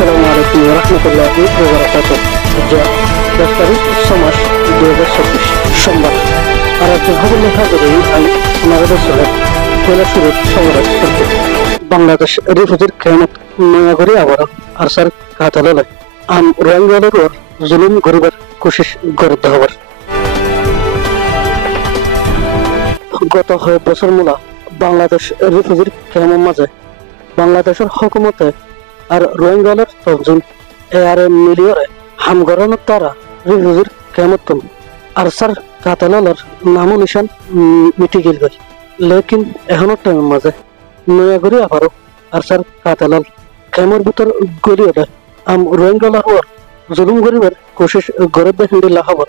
আসসালামু আলাইকুম রহমতুল্লাহি ওয়া বারাকাতুহু। যা 10 তারিখ মাস 2024 সোমবার। আর একটা খবর লেখা করে আমি আমাদের শহর কৈলাসুরের সংবাদ করতে বাংলাদেশ রিফুজির খেয়ানত নয়াগরি আবার আরসার কাতালে আম রোহিঙ্গাদের ওর জুলুম গরিবার কোশিশ গড়তে হবার গত বছর মূলা বাংলাদেশ রিফুজির খেয়ামের মাঝে বাংলাদেশের হকুমতে আর রোহিঙ্গাদের তঞ্জুম এআরএ মিলিয়রে হামগরণের দ্বারা রিফুজির কেমতন আরসার কাতালালর নামও নিশান মিটি গেল গই। লেকিন এখনো টাইমের মাঝে নয়াগরি আবারও আরসার কাতালাল কেমর ভিতর গলিয়ে আম রোহিঙ্গালার ওর জুলুম গরিবের কোশিশ গড়ে হিন্দিল্লা খবর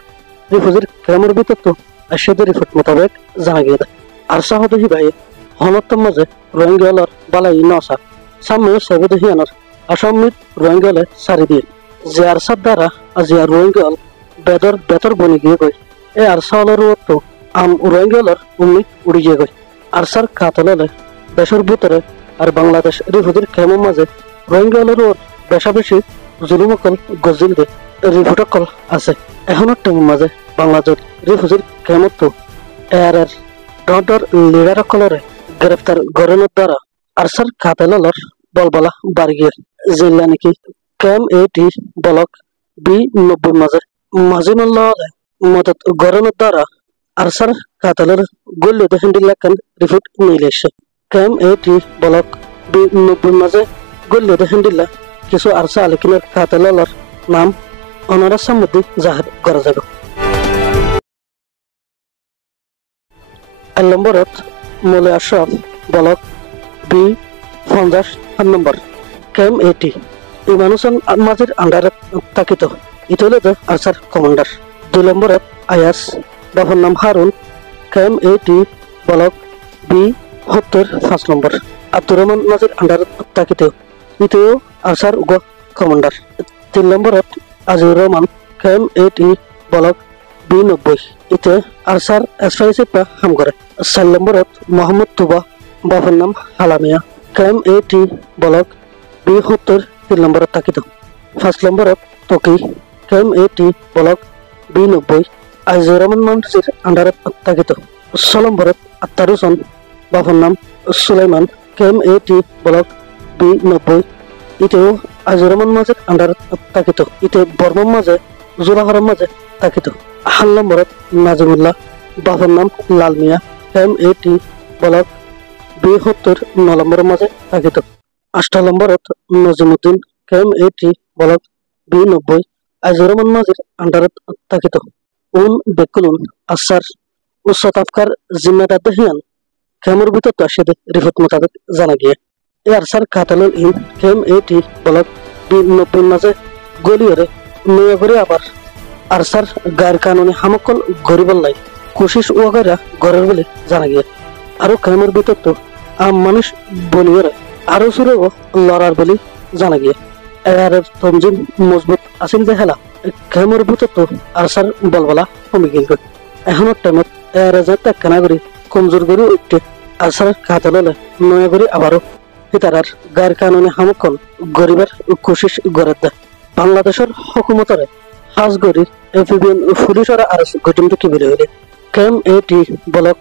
রিফুজির কেমর ভিতর তো আশাদের রিপোর্ট মোতাবেক জানা গিয়ে দেয়। আরসা হদহি ভাই হনত্তর মাঝে রোহিঙ্গালার বালাই নসা সামনে সেবেদহিয়ানোর আসামিত রোহিঙ্গালে সারি দিয়ে যে আরসার দ্বারা আজি আর রোহিঙ্গাল বেতর বনি গিয়ে গই এই আরসালের তো আম রোহিঙ্গালের উম্মিদ উড়ি গিয়ে গই। আরসার কাতলে দেশের ভিতরে আর বাংলাদেশ রিফুজির খেমের মাঝে রোহিঙ্গালের ওর বেশা বেশি জুলুমকল গজিল দে রিপোর্টকল আছে। এখনো টাইমের মাঝে বাংলাদেশ রিফুজির খেমত তো এর ডর লিডারকলরে গ্রেফতার গড়ানোর দ্বারা আরসার কাতলালর বলবলা বাড়ি গিয়ে জিল্লা নাকি ক্যাম এটি ব্লক B90 মাঝে মাজিনুল্লাহ মদত গড়ানোর দ্বারা আরসার কাতালের গল্য হিন্দিল্লাকান রিপোর্ট নিয়ে এসে ক্যাম এটি ব্লক B90 মাঝে গল্য হিন্দিল্লা কিছু আরসা আলিকিনের কাতালালর নাম অনারার সম্মতি জাহির করা যাবে। নম্বরত মলে আশরাফ ব্লক B50 নম্বর ক্যাম এটি ইমানুসান মাঝের আন্ডারে তাকিত ইতলেতে আরসার কমান্ডার। 2 নম্বরত আয়াস বাবার নাম হারুন ক্যাম এটি ব্লক B70 5 নম্বর আব্দুর রহমান মাঝের আন্ডারে তাকিত ইতেও আরসার উগ কমান্ডার। 3 নম্বরত আজিউর রহমান ক্যাম এটি ব্লক B90 ইতে আরসার এসফাইসিপা হাম করে। 4 নম্বরত মোহাম্মদ তুবা বাবার নাম হালামিয়া ক্যাম এটি ব্লক B70 3 নম্বরত তাকিত। 5 নম্বরত তকি ক্যাম এটি ব্লক B90 আজিউর রহমান মাঝের আন্ডারে তাকিত। 6 নম্বরত আত্তার হোসেন বাবার নাম সুলাইমান ক্যাম এটি ব্লক B90 ইতেও আজিউর রহমান মাঝের আন্ডারে তাকিত ইতে বর্মন মাঝে জোলাহরম মাঝে তাকিত। 8 নম্বরত নাজিমুল্লাহ বাবার নাম লাল মিয়া ক্যাম এটি ব্লক B70 9 নম্বরের মাঝে তাকিত। 8 নম্বরত নজিমুদ্দিন ক্যাম এটি ব্লক B90 আজিউর রহমান মাঝের আন্ডারে তাকিত। বেকুলুন আসার উচ্চতাফকার জিম্মেদার দেহিয়ান খেমর ভিতর তো আসে রিপোর্ট মোতাবেক জানা গিয়ে এই আরসার কাতালের ইন ক্যাম এটি ব্লক B90 মাঝে গলিয়রে নয়াগরে আবার আরসার গায়ের কানুনি হামকল গরিবল্লাই কোশিশ ওয়াগারা গড়ের বলে জানা গিয়ে আরো খেমর ভিতর তো আম মানুষ বলিয়রে আরো সুরেও লড়ার বলে জানা গিয়ে এর তঞ্জিম মজবুত আসিল যে হেলা খেমর ভিতর তো আরসার বলবলা কমে গেল। এখনো টাইমত এর যাতে কানাগরি কমজোর করে উঠতে আরসার কাতালে নয়াগরি আবারও হিতারার গায়ের কানুনি হামকল গরিবের কোশিশ গড়ে দেয়। বাংলাদেশের হকুমতরে হাজগড়ির এফবিএন পুলিশরা আর গঠিত কি বলে হইলে ক্যাম এটি ব্লক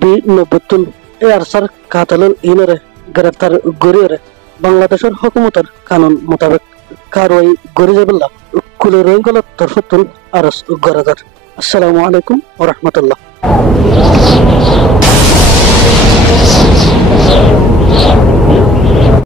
B90 এ আরসার কাতালের ইনরে গ্রেফতার গড়িয়ে বাংলাদেশের হকুমতের কানুন মোতাবেক কারওয়াই গড়ি যাবেল্লা কুলে রোহিঙ্গালের তরফতুন আরস গড়াদার। আসসালামু আলাইকুম ওয়া রাহমাতুল্লাহ।